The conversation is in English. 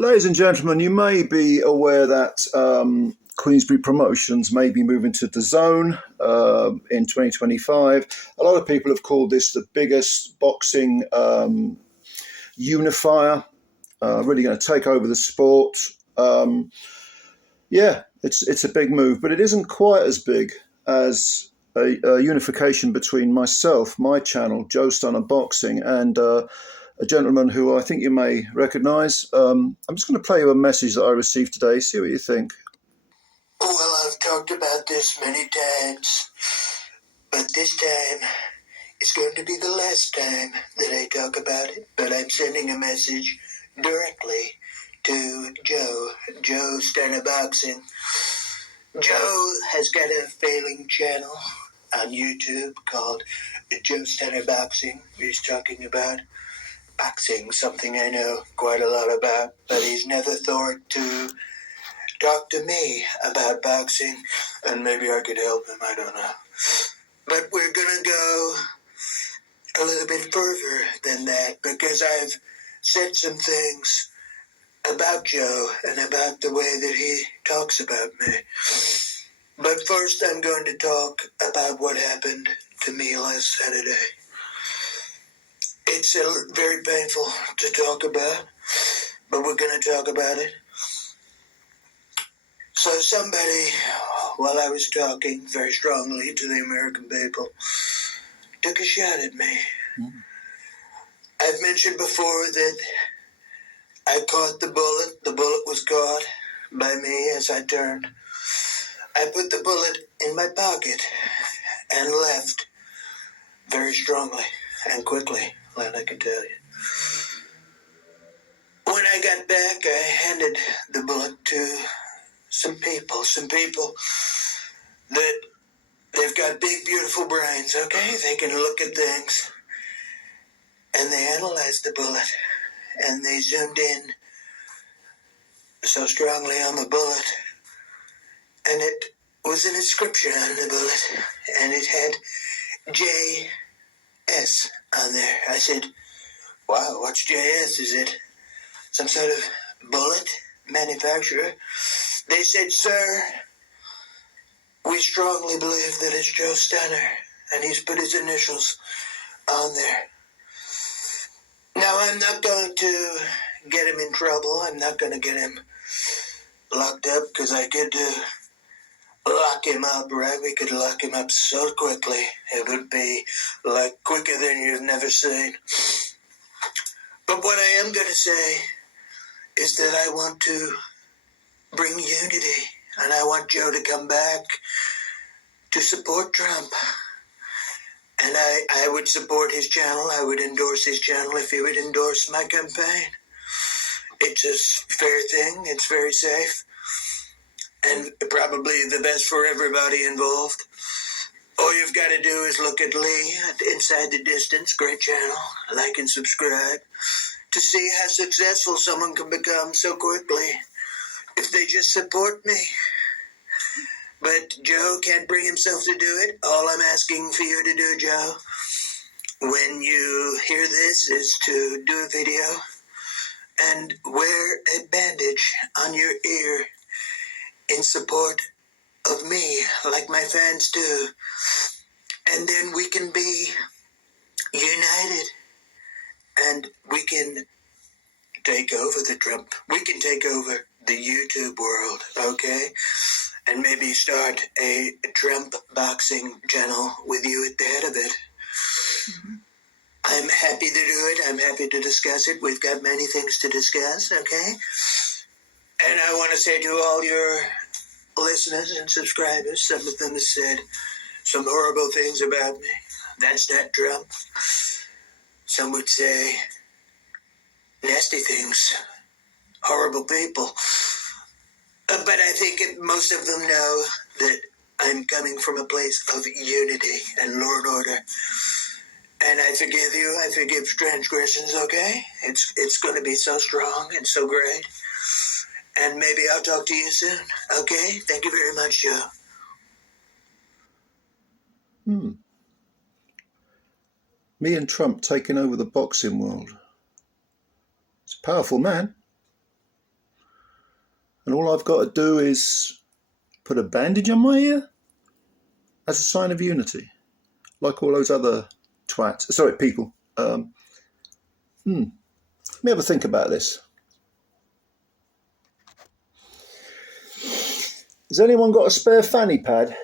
Ladies and gentlemen, you may be aware that Queensberry Promotions may be moving to the Zone in 2025. A lot of people have called this the biggest boxing unifier, really going to take over the sport. Yeah, it's a big move, but it isn't quite as big as a unification between myself, my channel, Joe Stunner Boxing, and a gentleman who I think you may recognise. I'm just going to play you a message that I received today. See what you think. Well, I've talked about this many times, but this time it's going to be the last time that I talk about it. But I'm sending a message directly to Joe Stunner Boxing. Joe has got a failing channel on YouTube called Joe Stunner Boxing. He's talking about boxing, something I know quite a lot about, but he's never thought to talk to me about boxing, and maybe I could help him, I don't know. But we're gonna go a little bit further than that, because I've said some things about Joe and about the way that he talks about me. But first I'm going to talk about what happened to me last Saturday. It's very painful to talk about, but we're going to talk about it. So somebody, while I was talking very strongly to the American people, took a shot at me. I've mentioned before that I caught the bullet. The bullet was caught by me as I turned. I put the bullet in my pocket and left very strongly and quickly, like I can tell you. When I got back, I handed the bullet to some people that they've got big, beautiful brains, okay? They can look at things, and they analyzed the bullet, and they zoomed in so strongly on the bullet, and it was an inscription on the bullet, and it had J.S. on there. I said, wow, what's J.S.? Is it some sort of bullet manufacturer? They said, sir, we strongly believe that it's Joe Stunner, and he's put his initials on there. Now, I'm not going to get him in trouble. I'm not going to get him locked up, because I could lock him up, right? We could lock him up so quickly. It would be like quicker than you've never seen. But what I am going to say is that I want to bring unity, and I want Joe to come back to support Trump. And I would support his channel. I would endorse his channel if he would endorse my campaign. It's a fair thing. It's very safe. And probably the best for everybody involved. All you've got to do is look at Lee at Inside the Distance, great channel, like and subscribe, to see how successful someone can become so quickly if they just support me. But Joe can't bring himself to do it. All I'm asking for you to do, Joe, when you hear this, is to do a video and wear a bandage on your ear in support of me, like my fans do. And then we can be united, and we can take over the Trump. We can take over the YouTube world, okay? And maybe start a Trump boxing channel with you at the head of it. Mm-hmm. I'm happy to do it. I'm happy to discuss it. We've got many things to discuss, okay? And I want to say to all your listeners and subscribers, some of them have said some horrible things about me. That's not Trump. Some would say nasty things, horrible people. But I think most of them know that I'm coming from a place of unity and law and order. And I forgive you. I forgive transgressions, okay? It's going to be so strong and so great. And maybe I'll talk to you soon, okay? Thank you very much, Joe. Me and Trump taking over the boxing world. He's a powerful man. and all I've got to do is put a bandage on my ear as a sign of unity, like all those other people. Let me have a think about this. Has anyone got a spare fanny pad?